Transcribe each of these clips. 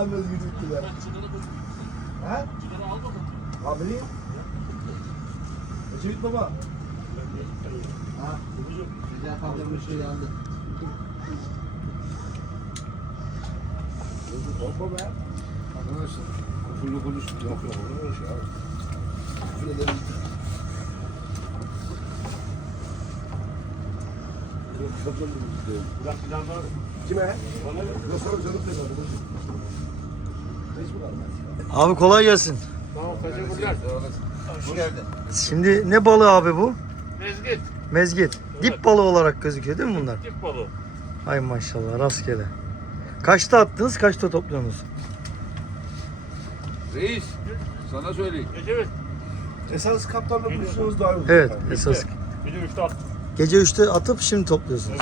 Vallahi mezgit bitti be. Ha? Abi ne? Ecevit baba. Ha? Güzel kaldırmış şey yandı. Korkma be. Arkadaşlar. Küfürlü konuş. Yok yok olur mu şey abi? Küfür. Bırak bir daha var. Kime? Bana yok sana canım dedi abi. Kolay gelsin. Tamam teşekkürler. Hoş geldin. Şimdi ne balığı abi bu? Mezgit. Mezgit. Dip balığı olarak gözüküyor değil mi bunlar? Tip balığı. Ay maşallah rastgele. Kaçta attınız, kaçta topluyorsunuz? Reis sana söyleyeyim. Ecevit. Esas kaptanla buluştuğunuz daha iyi. Evet, esas. Bir de üçte at. Gece 3'te atıp şimdi topluyorsunuz.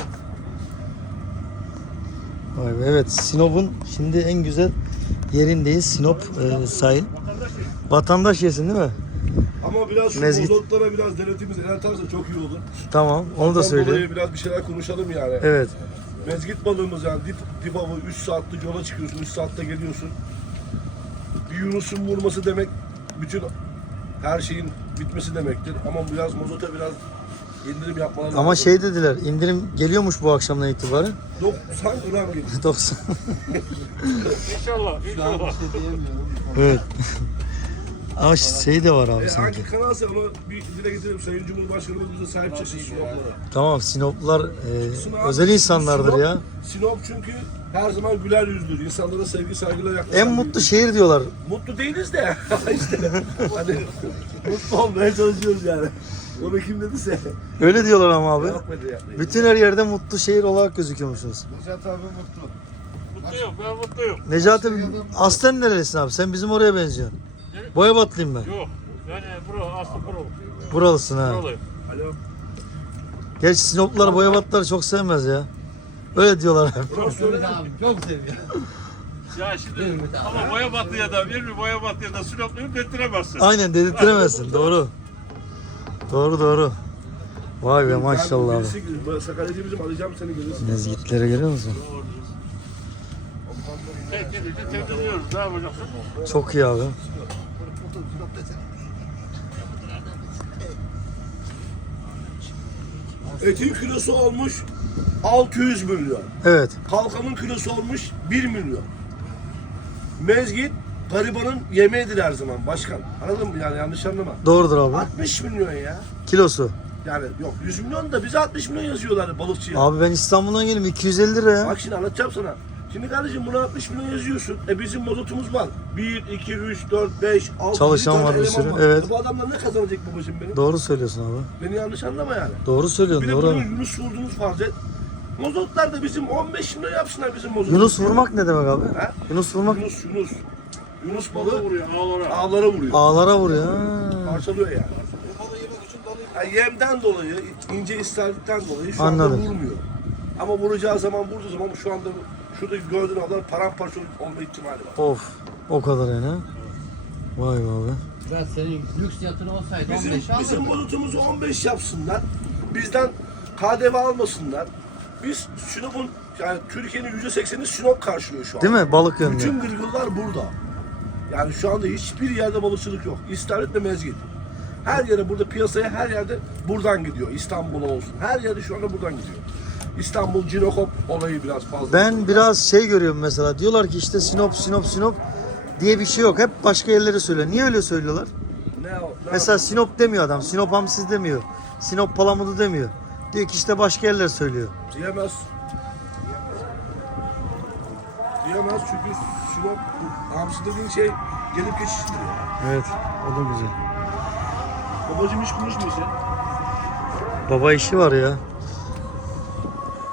Vay be, evet Sinop'un şimdi en güzel yerindeyiz. Sinop e, sahil. Vatandaş yesin değil mi? Ama biraz şu Mezgit. bozuluklara biraz devletimiz el atarsa çok iyi olur. Tamam onu da Ondan dolayı Biraz bir şeyler konuşalım yani. Evet. Mezgit balığımız yani dip, dip avı 3 saatlik yola çıkıyorsun, 3 saatte geliyorsun. Bir Yunus'un vurması demek bütün her şeyin bitmesi demektir. Ama biraz mazota biraz indirim yapmaları Ama lazım. şey dediler indirim geliyormuş bu akşamdan itibaren. 90 gram geliyor. 90. İnşallah. Şu an İnşallah. bir şey diyemiyorum. evet. Ama şey de var abi E, sanki. hangi kanalsa onu bir dile getirelim. Sayın Cumhurbaşkanımız bize sahip çıksın Sinop'lara. Tamam Sinoplular e, özel insanlardır Sinop- ya. Sinop çünkü her zaman güler yüzlüdür. İnsanlara sevgi saygıyla yaklaşan En bir- mutlu şehir diyorlar. Mutlu değiliz de işte hani mutlu olmaya çalışıyoruz yani. Onu kim dediyse. Öyle diyorlar ama abi. Ya. Bütün her yerde mutlu şehir olarak gözüküyormuşsunuz. Necat abi mutlu. Mutluyum. Ben mutluyum. Necati aslen nerelisin abi? Sen bizim oraya benziyorsun. Boyabatlıyım ben. Yok. Yani bura aslı bura. Buralısın ha. Buralıyım. Alo. Gerçi Sinoplular Boyabatlıları çok sevmez ya. Öyle diyorlar hep. Öyle Ümit abi çok seviyor. Ya şimdi ama boya batıya da bir mi boya batıya da Sinopluyum dediremezsin. Aynen dedirtemezsin. Doğru. Doğru doğru. Vay be maşallah abi. Sakarya'cı bizim arayacağım seni gelirsin. Mezgitlere görüyor musun? Çok iyi abi. Etin kilosu olmuş 600 milyon. Evet. Kalkanın kilosu olmuş 1 milyon. Mezgit garibanın yemeğidir her zaman başkan. Anladın mı yani yanlış anlama. Doğrudur abi. 60 milyon ya. Kilosu. Yani yok 100 milyon da bize 60 milyon yazıyorlar balıkçıya. Abi ben İstanbul'dan geldim 250 lira ya. Bak şimdi anlatacağım sana. Şimdi kardeşim buna 60 milyon yazıyorsun. E bizim mazotumuz var. 1, 2, 3, 4, 5, 6, Çalışan var bir sürü, evet. E bu adamlar ne kazanacak babacığım benim? Doğru söylüyorsun abi. Beni yanlış anlama yani. Doğru Bir söylüyorsun de doğru. bunu Yunus vurduğunuz farz et. Mazotlar da bizim 15 milyon yapsınlar bizim mazot. Yunus vurmak ne demek abi? Ha? Yunus vurmak Yunus, Yunus. Yunus Balığı vuruyor ağlara. ağlara vuruyor. ağlara vuruyor. Ha. Parçalıyor yani. Yani yemden dolayı, ince istavrit'ten dolayı şu Anladım. anda vurmuyor. Ama vuracağı zaman vurduğu zaman şu anda şurada gördüğün adam paramparça olma ihtimali var. Of. O kadar yani. ha. Vay be abi. Biraz senin lüks yatın olsaydı Bizim, 15 bizim alırdın. mazotumuzu 15 yapsınlar. Bizden KDV almasınlar. Biz Sinop'un yani Türkiye'nin %80'i Sinop karşılıyor şu an. Değil mi? Balık yönlü. Bütün gırgırlar burada. Yani şu anda hiçbir yerde balıkçılık yok. İstavrit ve mezgit. Her yere burada piyasaya her yerde buradan gidiyor. İstanbul'a olsun. Her yerde şu anda buradan gidiyor. İstanbul Cinokop olayı biraz fazla. Ben biraz şey görüyorum mesela. Diyorlar ki işte Sinop, Sinop, Sinop diye bir şey yok. Hep başka yerleri söylüyor. Niye öyle söylüyorlar? ne, ne Mesela Sinop demiyor adam. Sinop hamsiz demiyor. Sinop palamudu demiyor. Diyor ki işte başka yerler söylüyor. Diyemez. Diyemez çünkü Sinop hamsi dediğin şey gelip geçiştir. ya. Evet. O da güzel. Babacım hiç konuşmuyorsun. Baba işi var ya.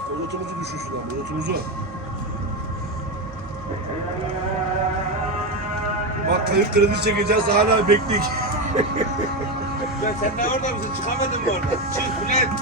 Monotumuzu düşürsün lan, monotumuzu. Bak kayıp kredi çekeceğiz hala bekleyin. Ya sen ne orada mısın? Çıkamadın mı orada? Çık Bülent.